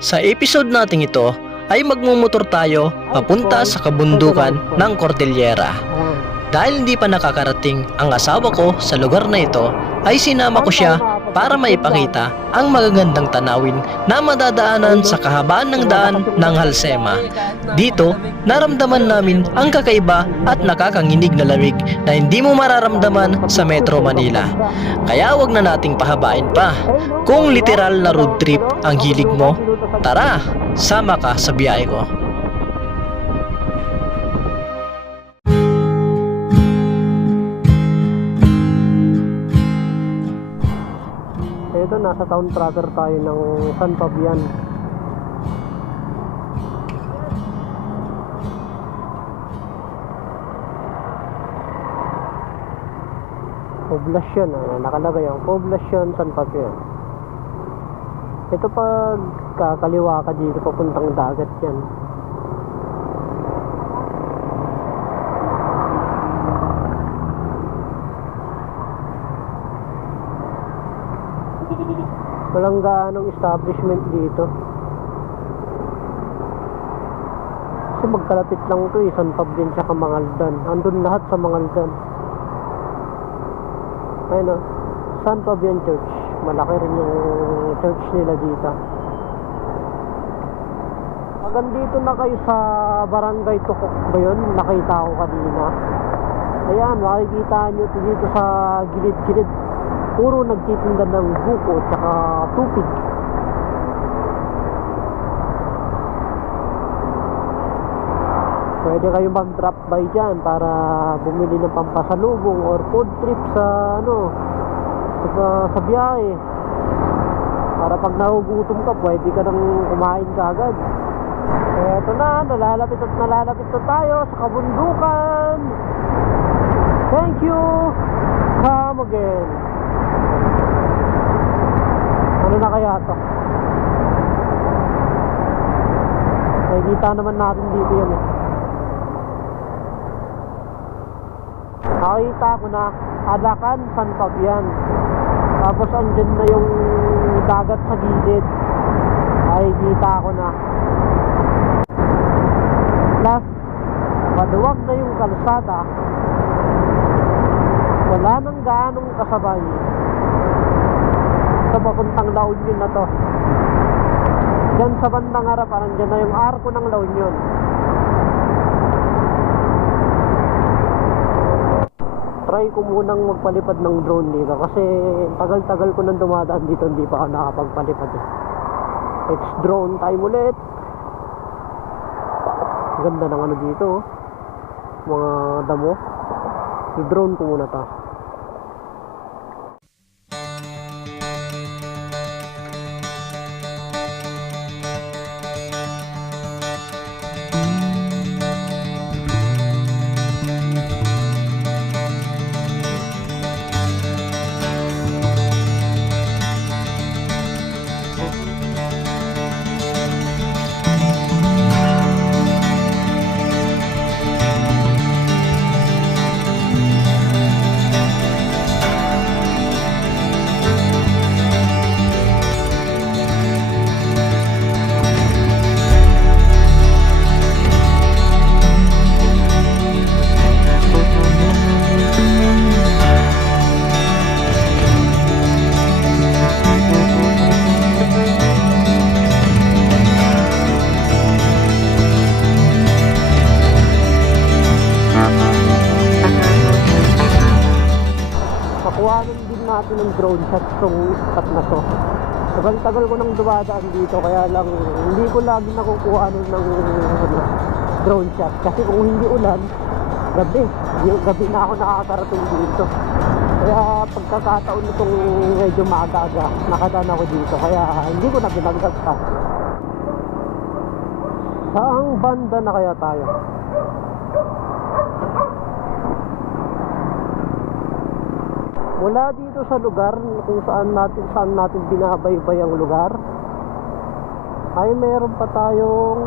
Sa episode nating ito ay magmumotor tayo papunta sa kabundukan ng Cordillera. Dahil hindi pa nakakarating ang asawa ko sa lugar na ito, ay sinama ko siya para maipakita ang magagandang tanawin na madadaanan sa kahabaan ng daan ng Halsema. Dito, naramdaman namin ang kakaiba at nakakanginig na lamig na hindi mo mararamdaman sa Metro Manila. Kaya wag na nating pahabain pa. Kung literal na road trip ang hilig mo, tara, sama ka sa biyahe ko. Ito, nasa town tracker tayo ng San Fabian. Poblasyon, nakalagay ang Poblasyon San Fabian. Ito pag kakaliwa ka dito papuntang dagat yan. Walang gaanong establishment dito. Kasi magkalapit lang to San Fabian tsaka Mangaldan. Andun lahat sa Mangaldan. Ayun o, San Fabian Church. Malaki rin yung church nila dito. Hanggang dito na kayo sa Barangay Tukok ba yun? Nakita ko kanina. Ayan, makikita nyo ito dito sa gilid-gilid. Puro nagtitinda ng buko at saka tupig. Pwede kayo mag-drop by dyan para bumili ng pampasalubong or food trip sa sa biyahe. Para pag nahugutom ka, pwede ka nang kumain ka agad. Eto na, nalalapit na tayo sa kabundukan. Thank you. Come again. Ano na kaya to? Nakikita naman natin dito yan eh. Nakita ko na Adakan, San Fabian. Tapos andyan na yung dagat sa gilid. Nakikita ko na. Plus, maduwag na yung kalsada. Wala nang gaanong kasabay. Sa papuntang La Union na to. Diyan sa bandang harap, parang dyan na yung arko ng La Union. Try ko munang magpalipad ng drone dito kasi tagal-tagal ko nang dumadaan dito, hindi pa ako nakapagpalipad eh. It's drone time ulit. Ganda ng ano dito oh. Mga damo. I-drone ko muna to. Nakuhanan din natin ng drone shot itong spot na to. Tagal-tagal ko nang dumadaan dito, kaya lang hindi ko lagi nakukuha ng drone shot. Kasi kung hindi ulan, gabi na ako nakakarating dito. Kaya pagkakataon nitong medyo maaga-aga, nakadaan ako dito. Kaya hindi ko na binagdagtas. Saang banda na kaya tayo? Mula dito sa lugar kung saan natin binabaybay ang lugar, ay meron pa tayong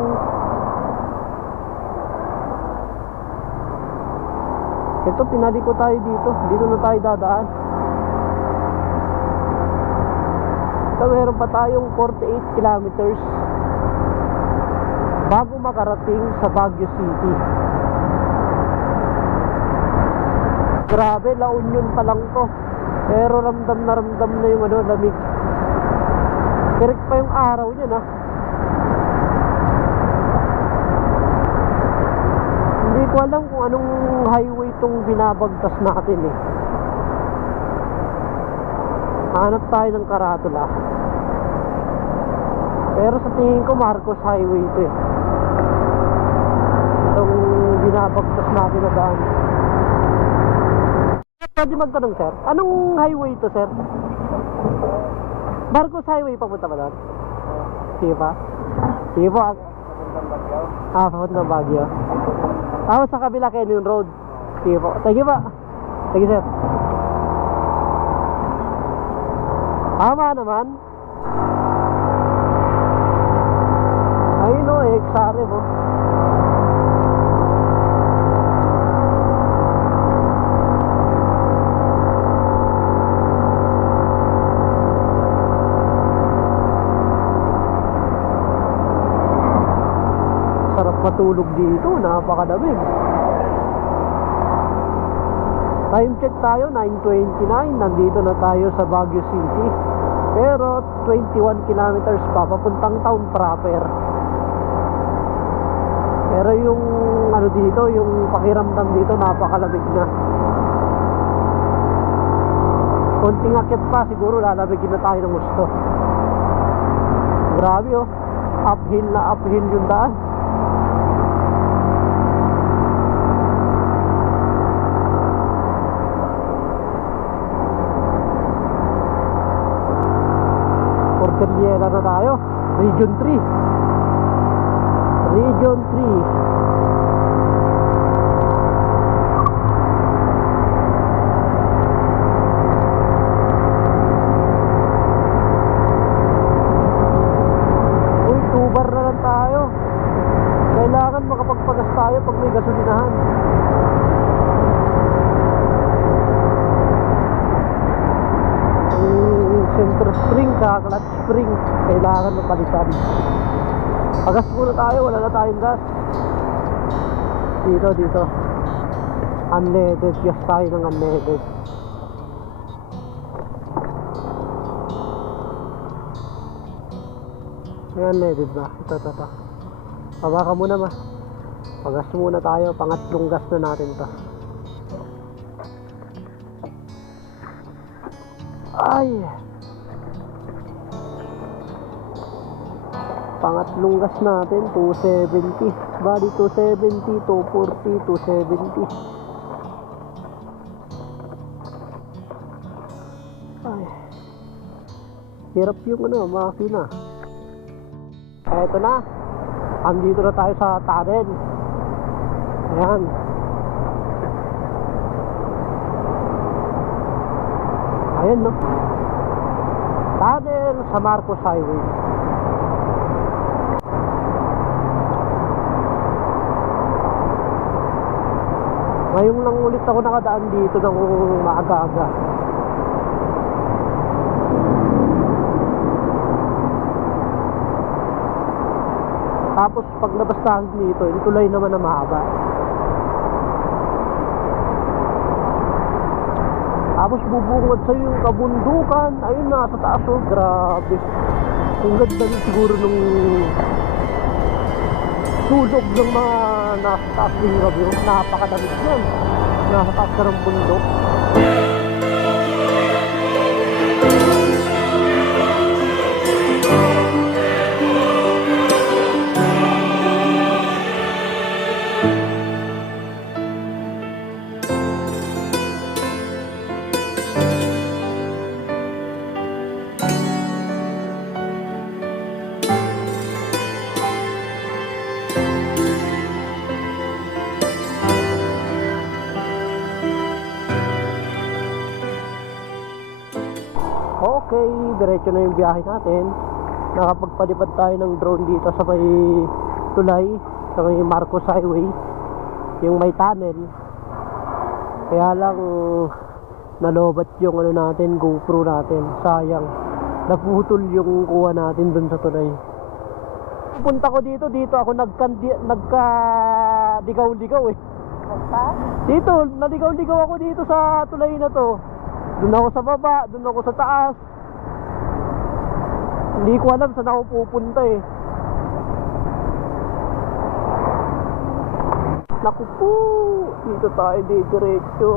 ito, pinaliko tayo dito na tayo dadaan. Ito, meron pa tayong 48 kilometers bago makarating sa Baguio City. Grabe, La Union pa lang to, pero ramdam na yung lamig. Correct pa yung araw niya na. Hindi ko alam kung anong highway itong binabagtas natin eh. Hanap tayo ng karatula. Pero sa tingin ko Marcos Highway ito eh, itong binabagtas natin na daan. Pwede magtanong sir, anong highway ito sir? Marcos Highway papunta ba doon? Sige pa? Sige po. Papunta ng Baguio. Tapos sa kabila Canyon Road. Sige po. Thank you pa. Thank you sir. Tama naman. Ayun o, XRM o. Sarap matulog dito, napakadamig. Time check tayo, 9:29. Nandito na tayo sa Baguio City. Pero 21 kilometers pa papuntang town proper. Pero yung ano dito, yung pakiramdam dito napakalamig na. Konting akit pa siguro lalamigin na tayo ng gusto. Grabe oh, uphill na uphill yung daan. Cordillera na tayo, Region 3. Region 3. Bar na lang tayo. Kailangan makapagpagas tayo pag may gasolinahan. Center spring, clutch spring, kailangan mapalitan. Pagas muna tayo, wala na tayong gas. Dito unleaded, gas tayo ng unleaded. May unleaded ba? Ito. Pabaka muna ma. Pagas muna tayo, pangatlong gas na natin to. Ay! Pangatlong gas natin, 270. Bali 270, 240, 270. Ay. Hirap yung makina. Eto na. Andito na tayo sa tunnel. Ayan. Ayan no. Tunnel sa Marcos Highway. Ngayon lang ulit ako nakadaan dito ng maaga-aga. Tapos paglabas tayo dito, yung tulay naman na mahaba. Tapos bubungad sa'yo yung kabundukan. Ayun na, sa taas oh, grabe. Ang ganda din siguro nung tulog ng mga nasa taas ng gabi. Napakadamig yan. Nasa taas ka ng bundok. Okay, diretso na yung biyahe natin. Nakapagpalipad tayo ng drone dito sa may tulay, sa may Marcos Highway, yung may tunnel. Kaya lang nalobat yung natin, GoPro natin. Sayang, naputol yung kuha natin dun sa tulay. pupunta ko dito ako nagka-ligaw-ligaw eh. Dito, naligaw-ligaw ako dito sa tulay na to. Doon ako sa baba, doon ako sa taas. Hindi ko alam saan ako pupunta eh. Naku po, dito tayo diretso.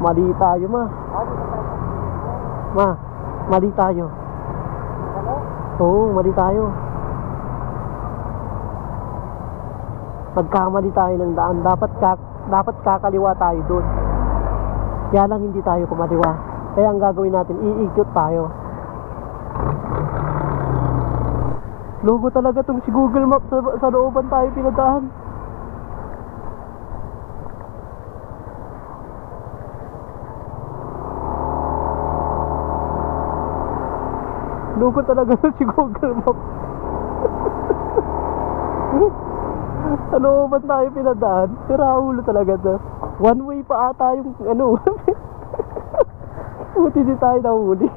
Mali tayo ma. Ma, mali tayo. Oo, mali tayo. Pagkamali tayo ng daan, dapat kakaliwa tayo doon. Kaya lang hindi tayo kumaliwa. Kaya ang gagawin natin, iikot tayo. Logo talaga tong si Google Maps sa looban tayo pinadaan. Logo talaga si Google Maps. Sa looban tayo pinadaan. Siraulo talaga to. One way pa ata yung ano. Buti di tayo nahuli.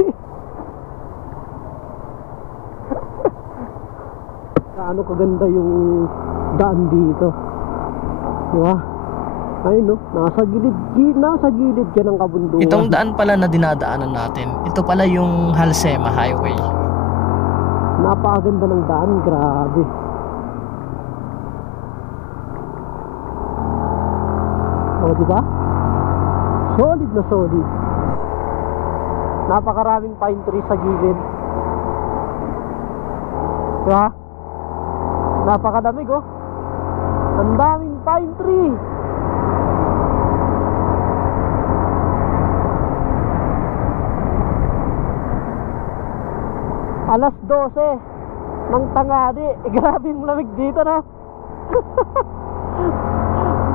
Gaano kaganda yung daan dito. Diba? Ayun no, nasa gilid ka ng kabundukan. Itong daan pala na dinadaanan natin, ito pala yung Halsema Highway. Napakaganda ng daan, grabe. O, diba? Solid na solid. Napakaraming pine trees sa gilid. Diba? Napakadamig oh. Ang daming pine tree. Alas 12 ng tanghali. Grabe yung lamig dito no.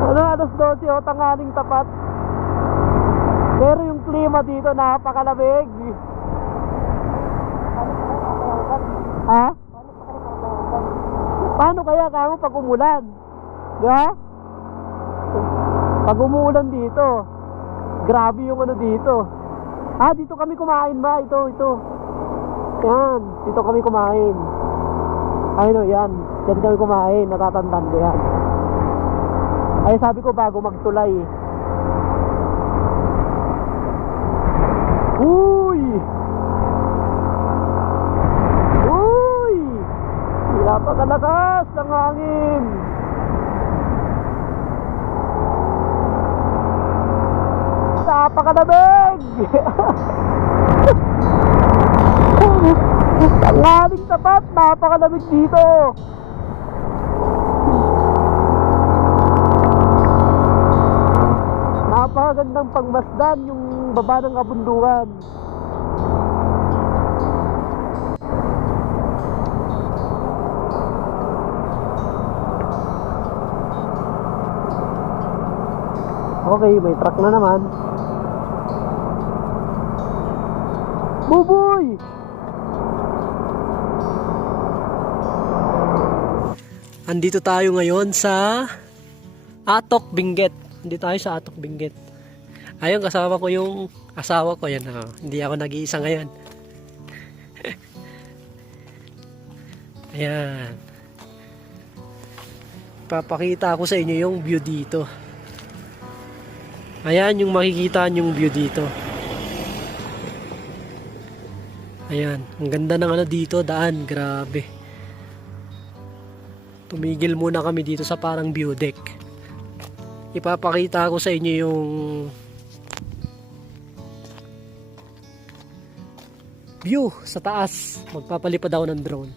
Ano, alas 12 o, tanghaling tapat. Pero yung klima dito napakalamig. Ha? Paano kaya kamo pag umulan? Diba? Pag umuulan dito, grabe yung ano dito. Ah, dito kami kumain ba? Ito. Yan, dito kami kumain. Ay no, yan. Diyan kami kumain, natatandaan ko yan. Ay sabi ko bago magtulay. Uy! Napakalakas ng hangin. Napakalamig. Ang aming tapat, napakalamig dito. Napakagandang pangmasdan yung baba ng kabundukan. Okay, may truck na naman. Buboy! Andito tayo ngayon sa Atok Benguet. Andito tayo sa Atok Benguet. Ayun, kasama ko yung asawa ko. Yan, hindi ako nag-iisa ngayon. Ayan. Papakita ko sa inyo yung view dito. Ayan yung makikita nyong view dito. Ayan, ang ganda ng ano dito, daan, grabe. Tumigil muna kami dito sa parang view deck. Ipapakita ko sa inyo yung view sa taas. Magpapalipad ako ng drone.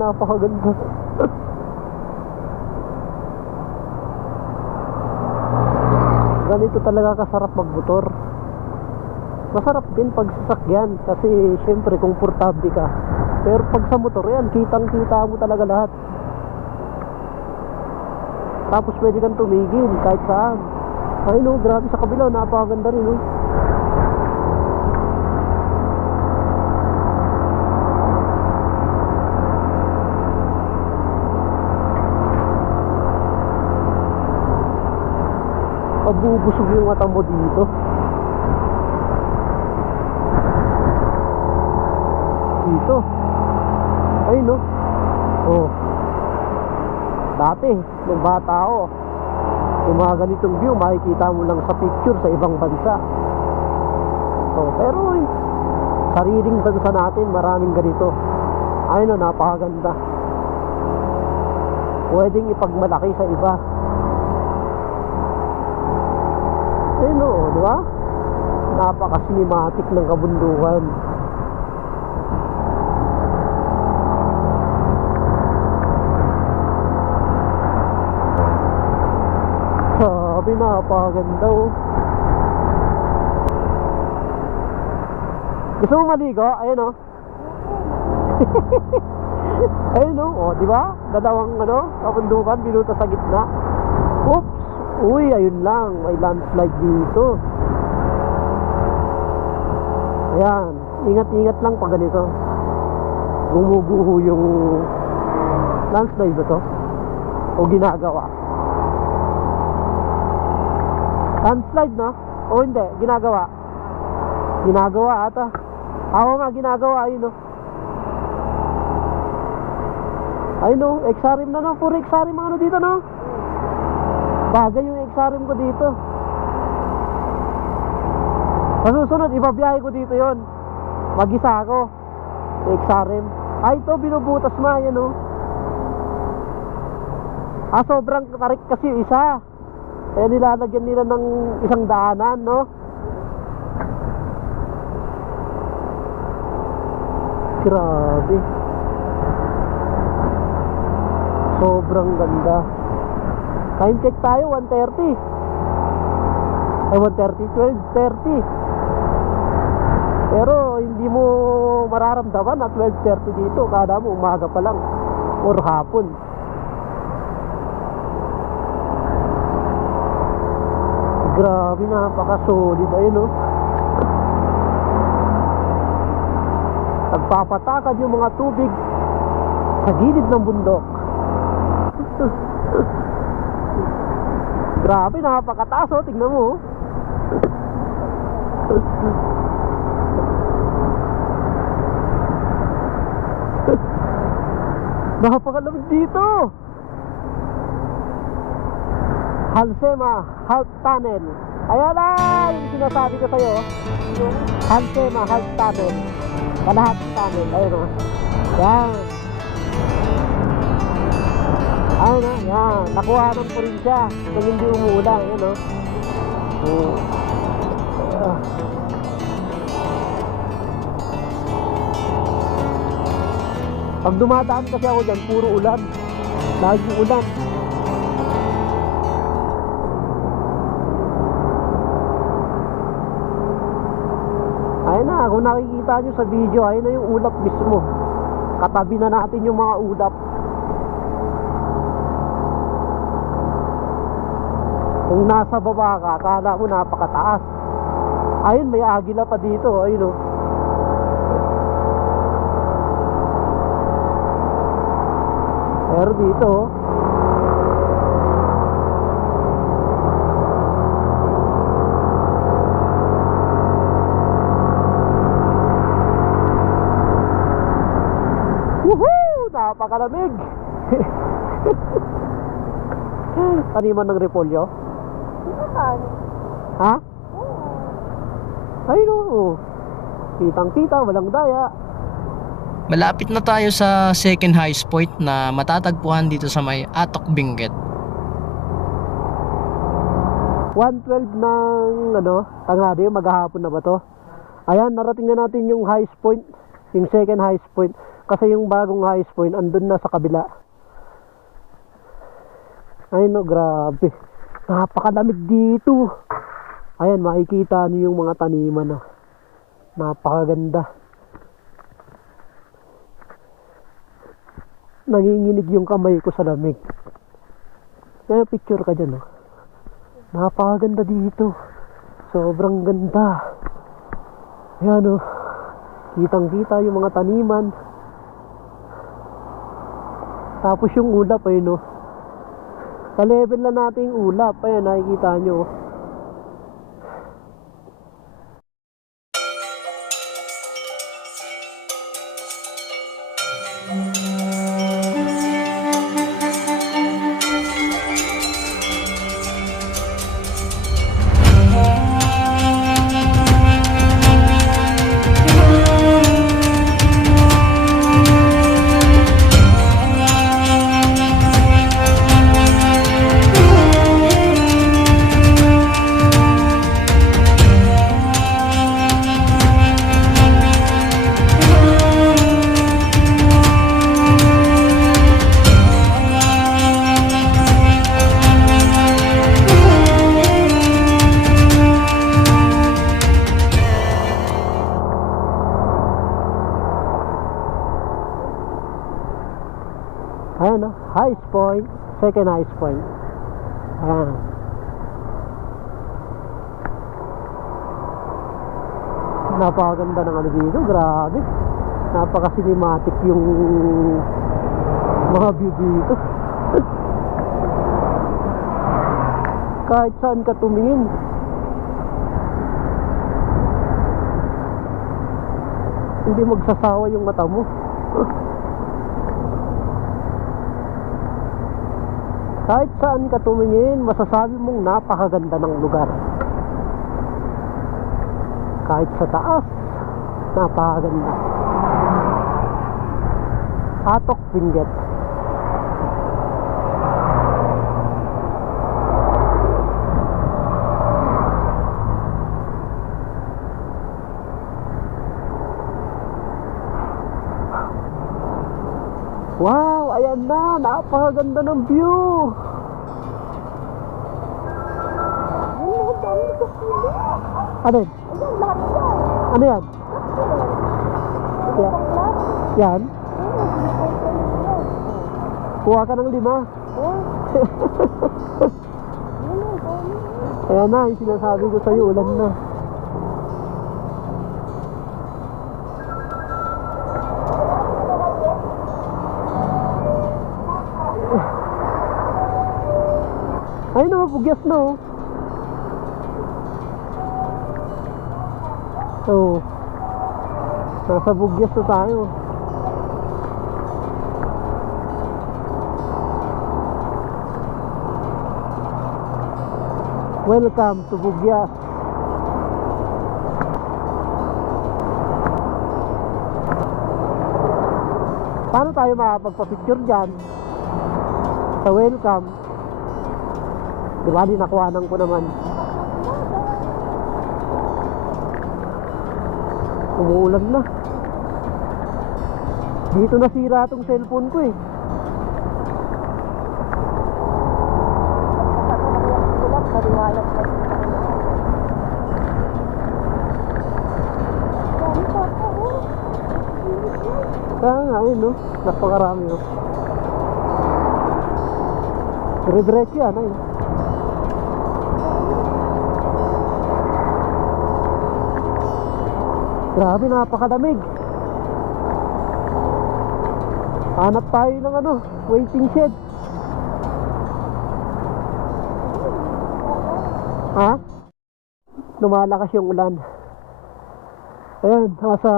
Napakaganda. Ganito talaga kasarap magmotor. Masarap din pag sasakyan kasi syempre komportable ka. Pero pag sa motor yan, kitang-kita mo talaga lahat. Tapos pwede kang tumigil kahit saan. Ay no, grabe sa kabila, napakaganda rin no. Pabubusog yung mata mo dito. Dito. Ay no. Oh. Dati, nung bata ako, yung mga ganitong view, makikita mo lang sa picture sa ibang bansa. Oh, pero sariling bansa natin, maraming ganito. Ay no, napakaganda. Pwedeng ipagmalaki sa iba. Eh no, di ba? Napaka-cinematic ng kabundukan. Sabi, napakaganda oh. Gusto mo maligo? Ayun oh. Ayun oh, di ba? Dalawang kabundukan, binuta sa gitna. Oops! Uy, ayun lang, may landslide dito. Ayan, ingat-ingat lang pag ganito. Gumuguho yung landslide ba to? O ginagawa? Landslide na? O hindi, ginagawa? Ginagawa ata. Ako nga, ginagawa, ayun o. Ayun o, XRM na no, puro XRM ang dito no. Bagay yung XRM ko dito. Sa susunod, ibabiyahe ko dito yon. Mag-isa ako sa XRM. Ay, ito, binubutas na, yan o. Sobrang tarik kasi yung isa. Kaya nilalagyan nila ng isang daanan, no? Grabe. Sobrang ganda. Time check tayo, 1:30. Ay, 1:30, 12:30. Pero hindi mo mararamdaman at 12:30 dito. Kala mo umaga pa lang or hapon. Grabe, napaka-solid. Ayun no. Nagpapatakad yung mga tubig sa gilid ng bundok. Grabe, napakataas oh, tignan mo. Napakalamig dito. Halsema Half Tunnel. Ayan na yung sinasabi ko sa'yo. Halsema Half Tunnel. Kalahati tunnel. Ayun o. Yan. Ayun o. Yan. Nakuha ng probinsya kung hindi umuulan. Ayun o. Pag dumadaan kasi ako dyan, puro ulan. Lagi ulan. Ayun na, kung nakikita nyo sa video, ayun na yung ulap mismo. Katabi na natin yung mga ulap. Kung nasa baba ka, akala mo napakataas. Ayun, may agila pa dito. Ayun o. Pero dito woohoo! Napakalamig. Taniman ng repolyo? Ha? Ayun o. Kitang kita, walang daya. Malapit na tayo sa second highest point na matatagpuan dito sa may Atok Benguet. 1:12 ng tanghali, maghahapon na ba to? Ayan, narating na natin yung highest point, yung second highest point. Kasi yung bagong highest point andun na sa kabila. Ayun no, grabe. Napakalamig dito. Ayan, makikita niyo yung mga taniman. Oh. Napakaganda. Nanginginig yung kamay ko sa lamig. Kaya picture ka dyan. Oh. Napakaganda dito. Sobrang ganda. Ayan oh. Kitang kita yung mga taniman. Tapos yung ulap ay no. Sa level na natin yung ulap. Ayan nakikita nyo. Ayan o, highest point, second highest point. Ayan. Napakaganda ng ano dito, grabe. Napaka-cinematic yung mga view dito. Kahit saan ka tumingin. Hindi magsasawa yung mata mo. Kahit saan ka tumingin, masasabi mong napakaganda ng lugar. Kahit sa taas, napakaganda. Atok Benguet. Wow, ayan na, napakaganda ng view. Ano yan? Ano yan? Yan? Kuha ka ng 5. Ayan na, yung sinasabi ko sa'yo, ulan na. Ayun na, bugyas na oh. So, nasa bugyas na tayo. Welcome to Bugyas. Paano tayo makapagpa-picture dyan? Sa welcome. Diba, dinakuhanan ko naman. Umuulan na. Dito nasira tong cellphone ko eh. Kaya nga yun no, napakarami no. Dire-diretso yan ayun. Grabe, napakadamig. Hanap tayo ng ano, waiting shed. Ha? Lumalakas yung ulan. Ayan, nasa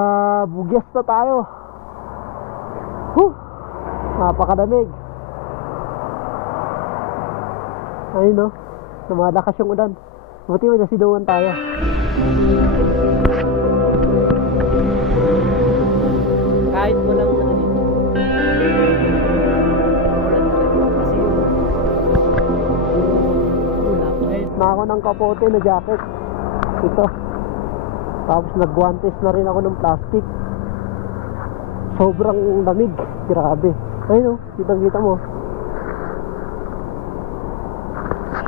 Bugyas na tayo. Napakadamig. Ayun no, lumalakas yung ulan. Buti may nasidawan tayo. Kahit mo lang na dito. Ulan talaga kasi ulap. Na ako ng kapote na jacket. Ito. Tapos nagguantes na rin ako ng plastic. Sobrang lamig. Grabe. Ayun o, kitang-kita mo.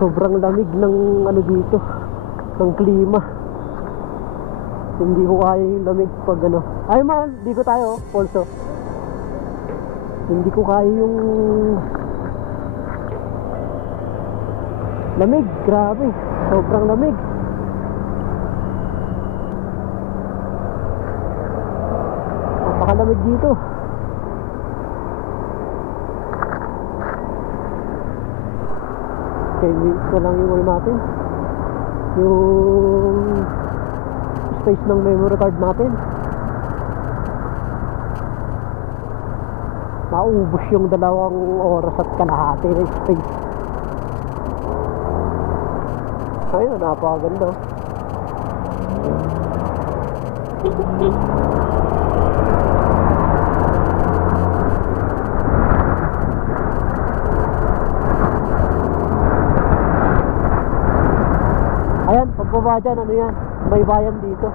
sobrang lamig ng ano dito, ng klima. Hindi ko kaya yung lamig pag ano. Ay man, di ko tayo, also. Hindi ko kaya yung lamig, grabe. Sobrang lamig. Napakalamig dito. Minutes na lang yung ano natin, yung space ng memory card natin. Naubos yung 2 oras at kalahati ng space. Ayun, napakaganda. Ayan, pagbaba dyan, ano yan, may bayan dito.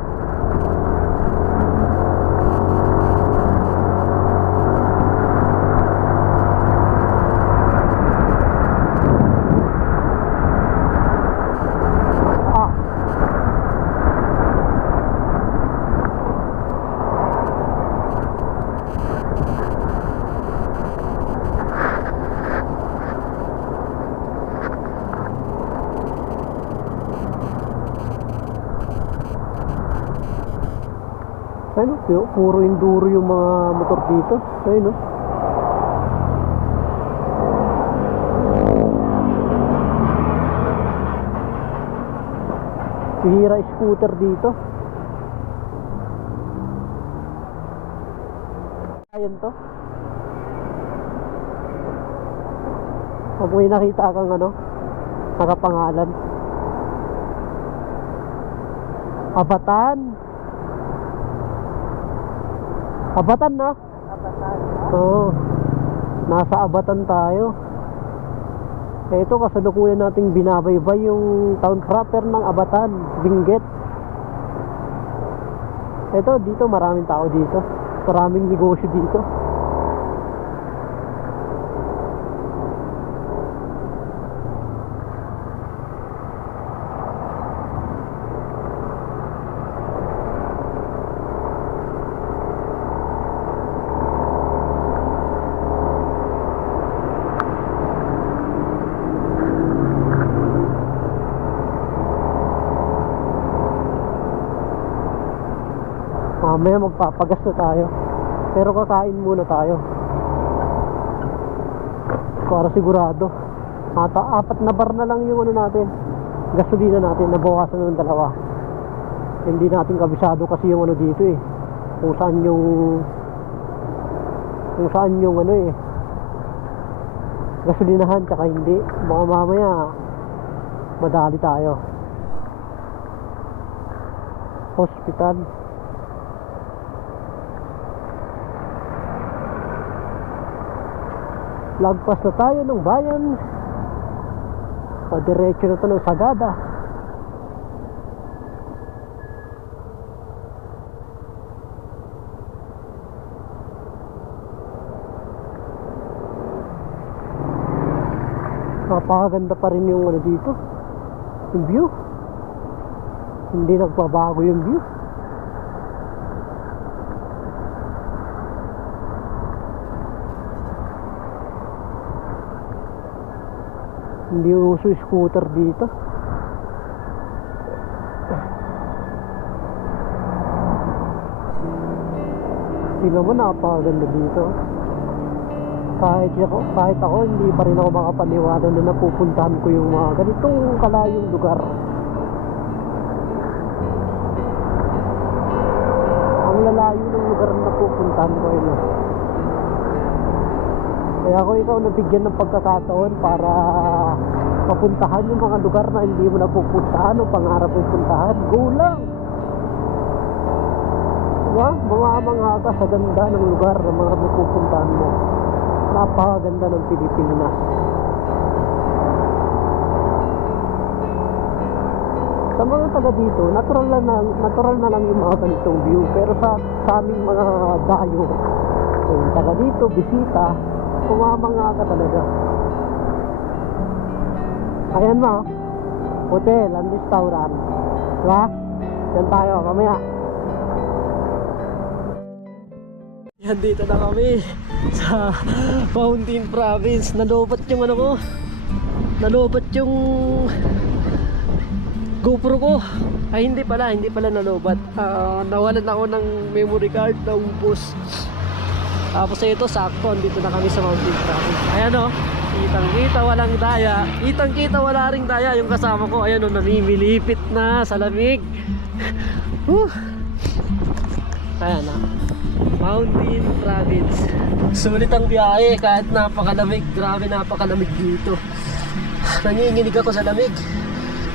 Ayun, puro enduro yung mga motor dito. Ayun, no? Bihira scooter dito. Ayan to. Pag may nakita kang ano, nakapangalan, Abatan. Abatan, no? Abatan. Oo. Nasa Abatan tayo. Ito, kasalukuyan nating binabaybay yung town proper ng Abatan, Benguet. Ito, dito maraming tao dito. Maraming negosyo dito. Mamaya magpapagas na tayo, pero kakain muna tayo para sigurado. Apat na bar na lang yung ano natin, gasolina natin, nabawasan ng 2. Hindi natin kabisado kasi yung ano dito eh, kung saan yung ano eh, gasolinahan tsaka hindi. Baka mamaya madali tayo. Hospital. Lagpas na tayo ng bayan. Padiretso na ito ng Sagada. Napakaganda pa rin yung ano dito, yung view. Hindi nagbabago yung view. Hindi uso scooter dito. Tingnan mo, napakaganda dito. Kahit ako hindi pa rin ako makapaniwala na napupuntahan ko yung mga ganitong kalayong lugar. Ang lalayo ng lugar na napupuntahan ko yun. Kaya ako ikaw nabigyan ng pagkakataon para mapuntahan yung mga lugar na hindi mo napupuntahan o pangarap mo puntahan. Go lang! Diba? Mamamangha ka sa ganda ng lugar na mga mapupuntahan mo. Napakaganda ng Pilipinas. Sa mga taga dito, natural na lang yung mga ganitong view. Pero sa aming mga dayo, yung taga dito, bisita, pumamangha ka talaga. Ayan mo, hotel and restaurant. Diba? Yan tayo, mamaya. Yan, dito na kami sa Mountain Province. Nalobat yung ano ko. Nalobat yung GoPro ko. Ay hindi pala nalobat. Nawalan ako ng memory card, naubos. Tapos ito sakto, dito na kami sa Mountain Province. Ayan o, kitang-kita walang daya. Kitang-kita wala ring daya yung kasama ko. Ayan o, namimilipit na sa lamig. Ayan na, Mountain Province. Sulit ang biyahe kahit napakalamig. Grabe, napakalamig dito. Nanginginig ako sa lamig.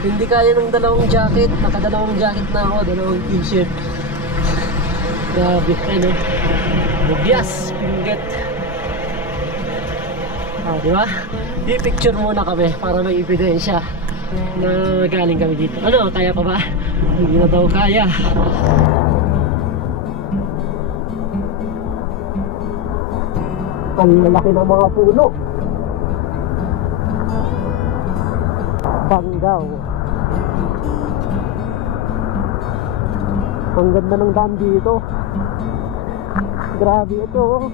Hindi kaya ng dalawang jacket. Nakadalawang jacket na ako, dalawang t-shirt. Grabe, ano, bugyas, pingget. Diba? I-picture muna kami para may ebidensya na galing kami dito. Ano, kaya pa ba? Hindi na daw kaya. Ang lalaki ng mga puno. Banggaw. Ang ganda ng daan dito. Grabe ito, oh.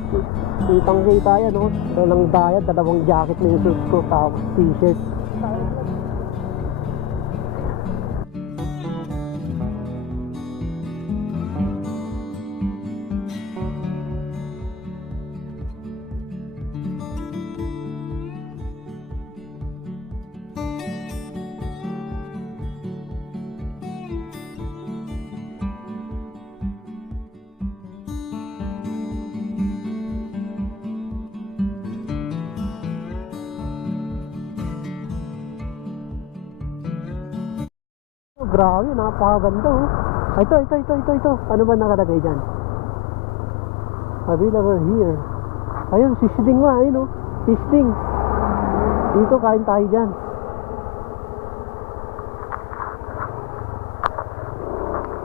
Kitang kita yan, oh. Walang daya, dalawang jacket na yung suit ko, tapos t-shirt. Grabe, napakaganda, oh. Ito. Ano ba nakalagay dyan? Available here. Ayun, sisling nga, ayun, oh. Sisling. Dito, kain tayo dyan.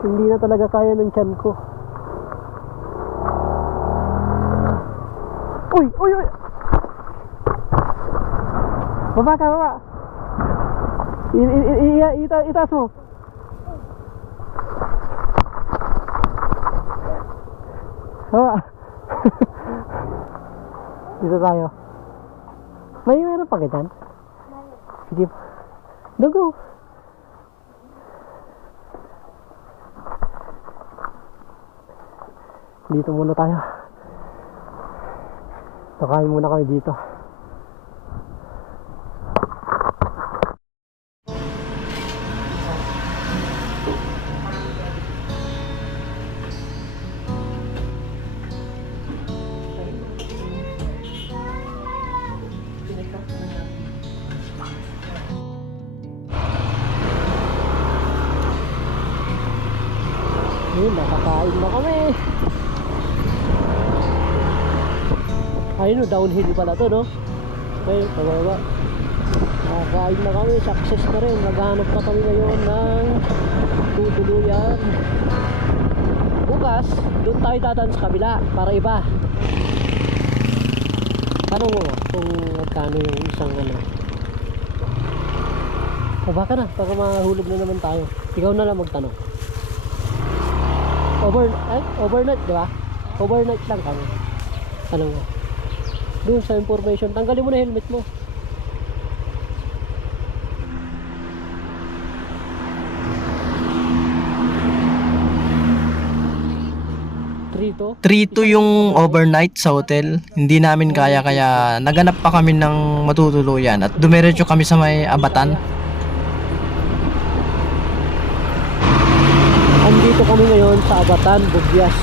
Hindi na talaga kaya ng tiyan ko. Uy! Baba ka, baba. Itaas mo. Baba. Dito tayo. Meron pa kita? Sige. Go. Dito muna tayo. Takain muna kami dito. Nakakain na kami. Ayun, no, downhill pala to, no? Okay, pababa. Nakakain na kami, success na rin. Maghanap pa kami ngayon ng tutuluyan. Bukas, doon tayo dadaan sa kabila para iba. Tanong mo kung magkano yung isang ano. O baka na, baka mahulog na naman tayo. Ikaw na lang magtanong. Overnight, di ba? Overnight lang kami. Tanong mo. Doon sa information, tanggalin mo na helmet mo. Trito yung overnight sa hotel. Hindi namin kaya naganap pa kami ng matutuluyan at dumiretso kami sa may Abatan. Andito kami ngayon sa Abatan, Bugyas.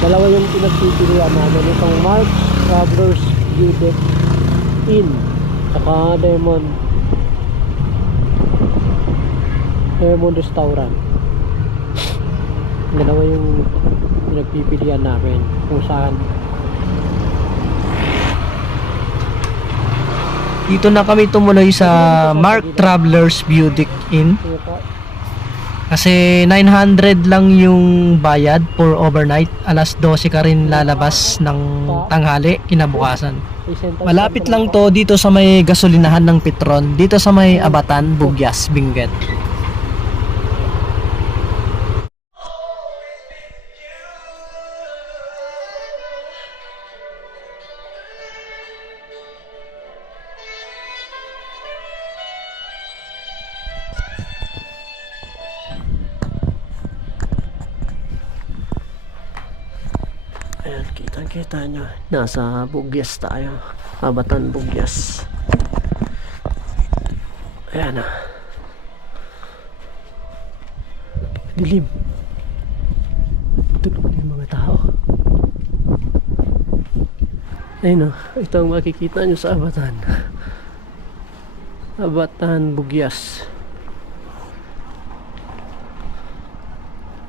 Dalawa yung pinagpipilian namin. Itong Mark Travelers Beauty Inn saka Lemon Restaurant. Dalawa yung pinagpipilian namin kung saan. Dito na kami tumuloy sa Mark Travelers Beauty Inn. Kasi 900 lang yung bayad for overnight. Alas 12 ka rin lalabas ng tanghali kinabukasan. Malapit lang to dito sa may gasolinahan ng Petron, dito sa may Abatan, Bugyas, Benguet. Ayan, kitang-kita nyo. Nasa Bugyas tayo. Abatan, Bugyas. Ayan na. Dilim. Tulog yung mga tao. Ayun o. Ito ang makikita nyo sa Abatan. Abatan, Bugyas.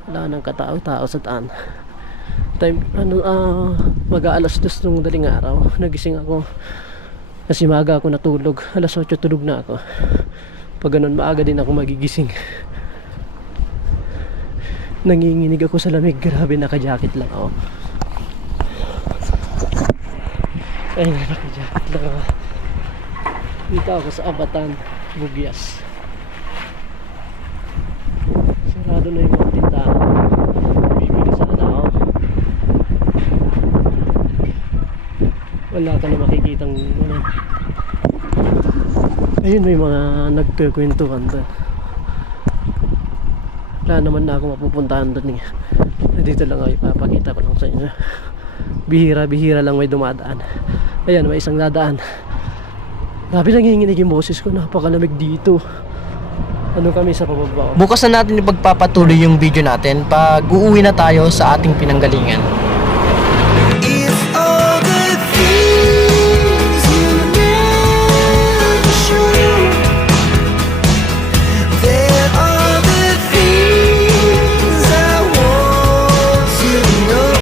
Wala nang katao-tao sa taan. Mag-aalas 2 nung daling araw, nagising ako kasi maaga ako natulog. Alas 8 tulog na ako. Pag ganun, maaga din ako magigising. Nanginginig ako sa lamig. Grabe, naka-jacket lang ako. Ay, naka-jacket lang ako. Dito ako sa Abatan, Bugyas. Sarado na yung mga tindahan. Bibili sana ako. Wala ka na makikitang ano. Ayun, may mga nagkukwentuhan doon. Wala naman na ako mapupuntahan doon eh. Dito lang ako, ipapakita ko lang sa inyo. Bihira lang may dumadaan. Ayan, may isang dadaan. Grabe, nanginginig yung boses ko. Napakalamig dito. Ano kami sa pababa. Bukas na natin ipagpapatuloy yung video natin pag uuwi na tayo sa ating pinanggalingan.